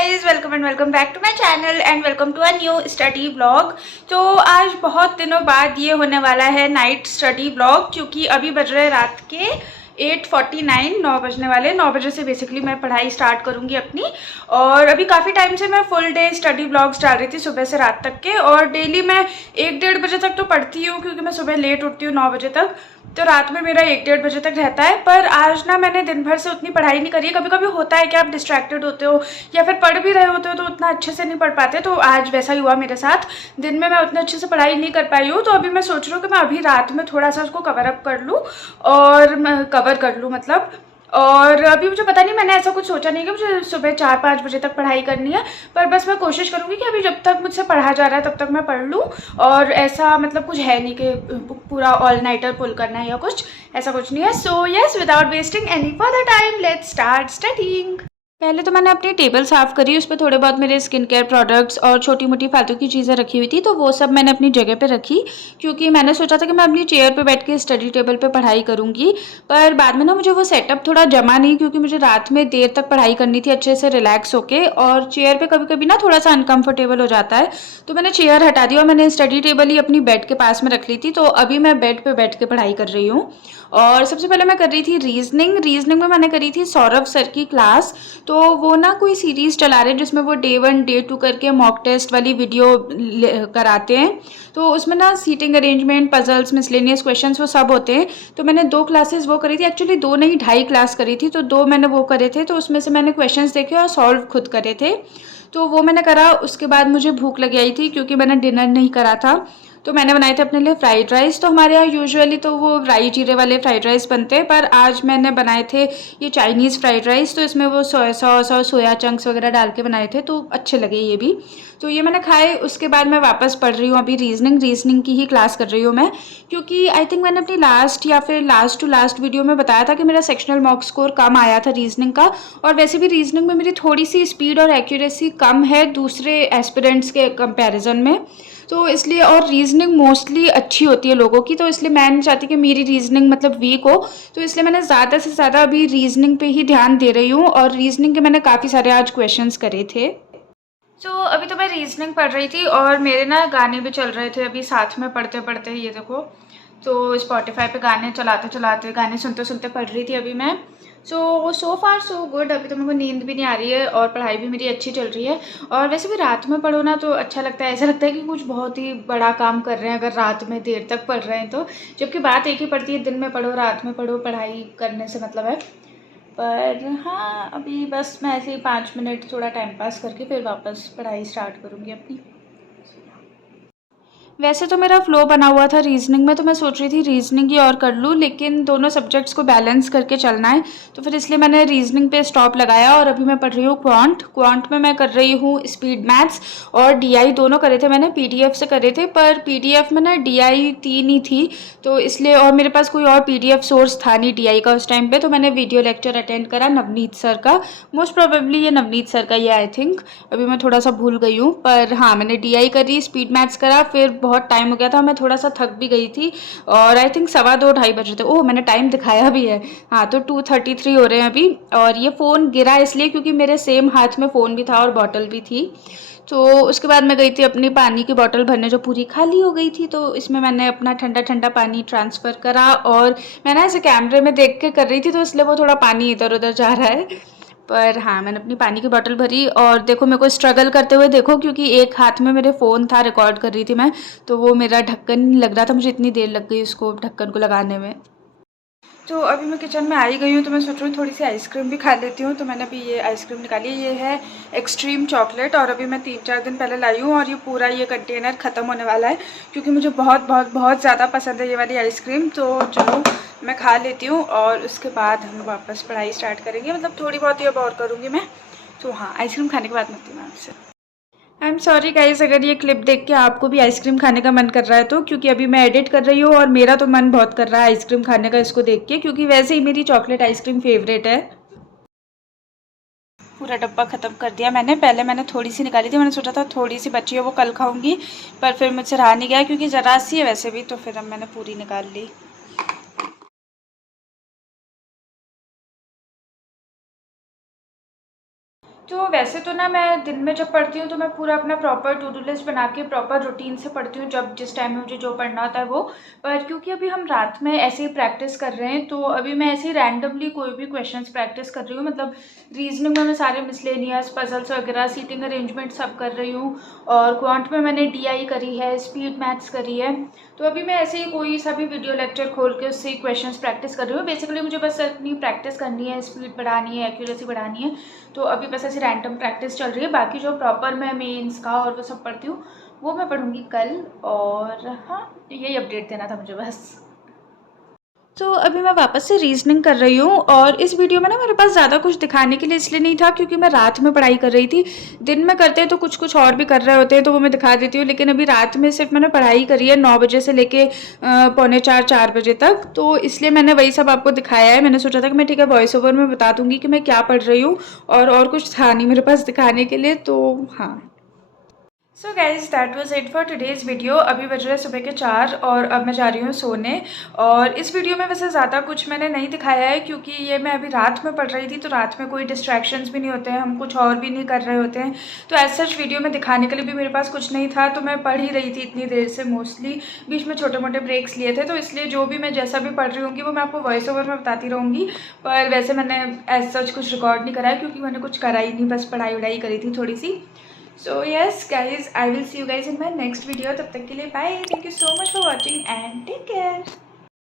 Guys, welcome and welcome back to my channel and welcome to a new study vlog. तो आज बहुत दिनों बाद ये होने वाला है नाइट स्टडी व्लॉग, क्योंकि अभी बज रहे रात के 8:49, 9 बजने वाले। 9 बजे से बेसिकली मैं पढ़ाई स्टार्ट करूँगी अपनी। और अभी काफ़ी टाइम से मैं फुल डे स्टडी व्लॉग्स डाल रही थी, सुबह से रात तक के। और डेली मैं 1-1:30 बजे तक तो पढ़ती हूँ, क्योंकि मैं सुबह लेट उठती हूँ 9 बजे तक। तो रात में मेरा 1-1:30 बजे तक रहता है। पर आज ना मैंने दिन भर से उतनी पढ़ाई नहीं करी है। कभी कभी होता है कि आप डिस्ट्रैक्टेड होते हो या फिर पढ़ भी रहे होते हो तो उतना अच्छे से नहीं पढ़ पाते। तो आज वैसा ही हुआ मेरे साथ। दिन में मैं उतने अच्छे से पढ़ाई नहीं कर पाई हूँ। तो अभी मैं सोच रही हूँ कि मैं अभी रात में थोड़ा सा उसको कवर अप कर लूँ और मैं कवर कर लूँ मतलब। और अभी मुझे पता नहीं, मैंने ऐसा कुछ सोचा नहीं कि मुझे सुबह 4-5 बजे तक पढ़ाई करनी है। पर बस मैं कोशिश करूँगी कि अभी जब तक मुझसे पढ़ा जा रहा है तब तक मैं पढ़ लूँ। और ऐसा मतलब कुछ है नहीं कि पूरा ऑल नाइटर पुल करना है या कुछ, ऐसा कुछ नहीं है। So yes, without wasting any further time, let's start studying. पहले तो मैंने अपनी टेबल साफ़ करी, उस पर थोड़े बहुत मेरे स्किन केयर प्रोडक्ट्स और छोटी मोटी फालतू की चीज़ें रखी हुई थी, तो वो सब मैंने अपनी जगह पे रखी। क्योंकि मैंने सोचा था कि मैं अपनी चेयर पे बैठ के स्टडी टेबल पे पढ़ाई करूँगी। पर बाद में ना मुझे वो सेटअप थोड़ा जमा नहीं, क्योंकि मुझे रात में देर तक पढ़ाई करनी थी अच्छे से रिलैक्स होके। और चेयर पर कभी कभी ना थोड़ा सा अनकम्फर्टेबल हो जाता है। तो मैंने चेयर हटा दी और मैंने स्टडी टेबल ही अपनी बेड के पास में रख ली थी। तो अभी मैं बेड पे बैठ के पढ़ाई कर रही हूँ। और सबसे पहले मैं कर रही थी रीजनिंग में मैंने करी थी सौरभ सर की क्लास। तो वो ना कोई सीरीज़ चला रहे हैं जिसमें वो डे 1 डे 2 करके मॉक टेस्ट वाली वीडियो कराते हैं। तो उसमें ना seating arrangement, puzzles, miscellaneous questions वो सब होते हैं। तो मैंने 2 क्लासेस वो करी थी, एक्चुअली 2 नहीं 2.5 क्लास करी थी। तो 2 मैंने वो करे थे, तो उसमें से मैंने क्वेश्चंस देखे और सॉल्व खुद करे थे। तो वो मैंने करा। उसके बाद मुझे भूख लग आई थी, क्योंकि मैंने डिनर नहीं करा था। तो मैंने बनाए थे अपने लिए फ्राइड राइस। तो हमारे यहाँ यूजुअली तो वो राई जीरे वाले फ्राइड राइस बनते हैं, पर आज मैंने बनाए थे ये चाइनीज़ फ्राइड राइस। तो इसमें वो सोया सॉस और सोया चंक्स वगैरह डाल के बनाए थे, तो अच्छे लगे ये भी। तो ये मैंने खाए। उसके बाद मैं वापस पढ़ रही हूँ अभी रीजनिंग की ही क्लास कर रही हूँ मैं। क्योंकि आई थिंक मैंने अपनी लास्ट या फिर लास्ट टू लास्ट वीडियो में बताया था कि मेरा सेक्शनल मॉक स्कोर कम आया था रीजनिंग का। और वैसे भी रीजनिंग में मेरी थोड़ी सी स्पीड और एक्यूरेसी कम है दूसरे एस्पिरेंट्स के कंपैरिजन में। तो इसलिए, और रीजनिंग मोस्टली अच्छी होती है लोगों की, तो इसलिए मैं नहीं चाहती कि मेरी रीजनिंग मतलब वीक हो। तो इसलिए मैंने ज़्यादा से ज़्यादा अभी रीजनिंग पे ही ध्यान दे रही हूँ। और रीजनिंग के मैंने काफ़ी सारे आज क्वेश्चंस करे थे। तो अभी तो मैं रीजनिंग पढ़ रही थी और मेरे ना गाने भी चल रहे थे अभी साथ में पढ़ते पढ़ते, ये देखो। तो स्पॉटिफाई पे गाने चलाते चलाते, गाने सुनते सुनते पढ़ रही थी अभी मैं। सो फार सो गुड। अभी तो मेरे को नींद भी नहीं आ रही है और पढ़ाई भी मेरी अच्छी चल रही है। और वैसे भी रात में पढ़ो ना तो अच्छा लगता है, ऐसा लगता है कि कुछ बहुत ही बड़ा काम कर रहे हैं अगर रात में देर तक पढ़ रहे हैं तो। जबकि बात एक ही पड़ती है, दिन में पढ़ो रात में पढ़ो, पढ़ाई करने से मतलब है। पर हाँ, अभी बस मैं ऐसे ही 5 मिनट थोड़ा टाइम पास करके फिर वापस पढ़ाई स्टार्ट करूँगी अपनी। वैसे तो मेरा फ़्लो बना हुआ था रीजनिंग में, तो मैं सोच रही थी रीजनिंग ही और कर लूँ, लेकिन दोनों सब्जेक्ट्स को बैलेंस करके चलना है। तो फिर इसलिए मैंने रीजनिंग पे स्टॉप लगाया और अभी मैं पढ़ रही हूँ क्वांट में मैं कर रही हूँ स्पीड मैथ्स और डीआई दोनों करे थे मैंने, पीडीएफ से करे थे। पर पीडीएफ में ना डीआई 3 ही थी, तो इसलिए, और मेरे पास कोई और पीडीएफ सोर्स था नहीं डीआई का उस टाइम पे। तो मैंने वीडियो लेक्चर अटेंड करा नवनीत सर का। मोस्ट प्रोबेबली ये नवनीत सर का ही है आई थिंक, अभी मैं थोड़ा सा भूल गई हूँ। पर हाँ, मैंने डीआई करी, स्पीड मैथ्स करा, फिर बहुत टाइम हो गया था, मैं थोड़ा सा थक भी गई थी। और आई थिंक 2:15-2:30 बजे थे। ओह, मैंने टाइम दिखाया भी है। हाँ, तो 2:33 हो रहे हैं अभी। और ये फ़ोन गिरा इसलिए क्योंकि मेरे सेम हाथ में फ़ोन भी था और बॉटल भी थी। तो उसके बाद मैं गई थी अपनी पानी की बॉटल भरने, जो पूरी खाली हो गई थी। तो इसमें मैंने अपना ठंडा ठंडा पानी ट्रांसफ़र करा। और मैं ना ऐसे कैमरे में देख के कर रही थी, तो इसलिए वो थोड़ा पानी इधर उधर जा रहा है। पर हाँ, मैंने अपनी पानी की बॉटल भरी। और देखो मेरे को स्ट्रगल करते हुए देखो, क्योंकि एक हाथ में मेरे फ़ोन था, रिकॉर्ड कर रही थी मैं। तो वो मेरा ढक्कन नहीं लग रहा था, मुझे इतनी देर लग गई उसको ढक्कन को लगाने में। तो अभी मैं किचन में आ ही गई हूँ, तो मैं सोच रही हूँ थोड़ी सी आइसक्रीम भी खा लेती हूँ। तो मैंने अभी ये आइसक्रीम निकाली है, ये है एक्सट्रीम चॉकलेट। और अभी मैं 3-4 दिन पहले लाई हूँ और ये पूरा ये कंटेनर ख़त्म होने वाला है, क्योंकि मुझे बहुत बहुत बहुत ज़्यादा पसंद है ये वाली आइसक्रीम। तो चलो मैं खा लेती हूँ और उसके बाद हम वापस पढ़ाई स्टार्ट करेंगे, मतलब थोड़ी बहुत ही अब और करूँगी मैं। तो हाँ, आइसक्रीम खाने के बाद मिलती हूँ मैं आपसे। आई एम सॉरी गाइस, अगर ये क्लिप देख के आपको भी आइसक्रीम खाने का मन कर रहा है तो, क्योंकि अभी मैं एडिट कर रही हूँ और मेरा तो मन बहुत कर रहा है आइसक्रीम खाने का इसको देख के, क्योंकि वैसे ही मेरी चॉकलेट आइसक्रीम फेवरेट है। पूरा डब्बा ख़त्म कर दिया मैंने। पहले मैंने थोड़ी सी निकाली थी, मैंने सोचा था थोड़ी सी बची है वो कल खाऊंगी, पर फिर मुझसे रहा नहीं गया, क्योंकि ज़रा सी है वैसे भी। तो फिर अब मैंने पूरी निकाल ली। तो वैसे तो ना मैं दिन में जब पढ़ती हूँ तो मैं पूरा अपना प्रॉपर टू डू लिस्ट बना के प्रॉपर रूटीन से पढ़ती हूँ, जब जिस टाइम में मुझे जो पढ़ना होता है वो। पर क्योंकि अभी हम रात में ऐसे ही प्रैक्टिस कर रहे हैं, तो अभी मैं ऐसे ही रैंडमली कोई भी क्वेश्चंस प्रैक्टिस कर रही हूँ। मतलब रीजनिंग में मैं सारे मिसलेनियस पजल्स वगैरह, सीटिंग अरेंजमेंट सब कर रही हूँ। और क्वांट में मैंने DI करी है, स्पीड मैथ्स करी है। तो अभी मैं ऐसे ही कोई सा भी वीडियो लेक्चर खोल के उससे क्वेश्चंस प्रैक्टिस कर रही हूँ। बेसिकली मुझे बस अपनी प्रैक्टिस करनी है, स्पीड बढ़ानी है, एक्यूरेसी बढ़ानी है। तो अभी बस ऐसी रैंडम प्रैक्टिस चल रही है। बाकी जो प्रॉपर मैं मेंस का और वो सब पढ़ती हूँ वो मैं पढ़ूंगी कल। और हाँ, यही अपडेट देना था मुझे बस। तो अभी मैं वापस से रीजनिंग कर रही हूँ, और इस वीडियो में ना मेरे पास ज़्यादा कुछ दिखाने के लिए इसलिए नहीं था क्योंकि मैं रात में पढ़ाई कर रही थी। दिन में करते हैं तो कुछ कुछ और भी कर रहे होते हैं तो वो मैं दिखा देती हूँ, लेकिन अभी रात में सिर्फ मैंने पढ़ाई करी है 9 बजे से लेके 3:45-4 बजे तक। तो इसलिए मैंने वही सब आपको दिखाया है। मैंने सोचा था कि मैं ठीक है वॉइस ओवर में बता दूँगी कि मैं क्या पढ़ रही हूँ, और कुछ था नहीं मेरे पास दिखाने के लिए, तो हाँ। So guys that was it for today's video. अभी बज रहे हैं सुबह के 4 और अब मैं जा रही हूँ सोने। और इस वीडियो में वैसे ज़्यादा कुछ मैंने नहीं दिखाया है क्योंकि ये मैं अभी रात में पढ़ रही थी, तो रात में कोई डिस्ट्रैक्शंस भी नहीं होते हैं, हम कुछ और भी नहीं कर रहे होते हैं। तो एज सच वीडियो में दिखाने के लिए भी मेरे पास कुछ नहीं था, तो मैं पढ़ ही रही थी इतनी देर से। मोस्टली बीच में छोटे मोटे ब्रेक्स लिए थे, तो इसलिए जो भी मैं जैसा भी पढ़ रही होंगी वो मैं आपको वॉइस ओवर में बताती रहूँगी। पर वैसे मैंने एज सच कुछ रिकॉर्ड नहीं करा है क्योंकि मैंने कुछ करा ही नहीं, बस पढ़ाई वढ़ाई करी थी थोड़ी सी। So yes guys, I will see you guys in my next video. तब तक के लिए bye. Thank you so much for watching and take care.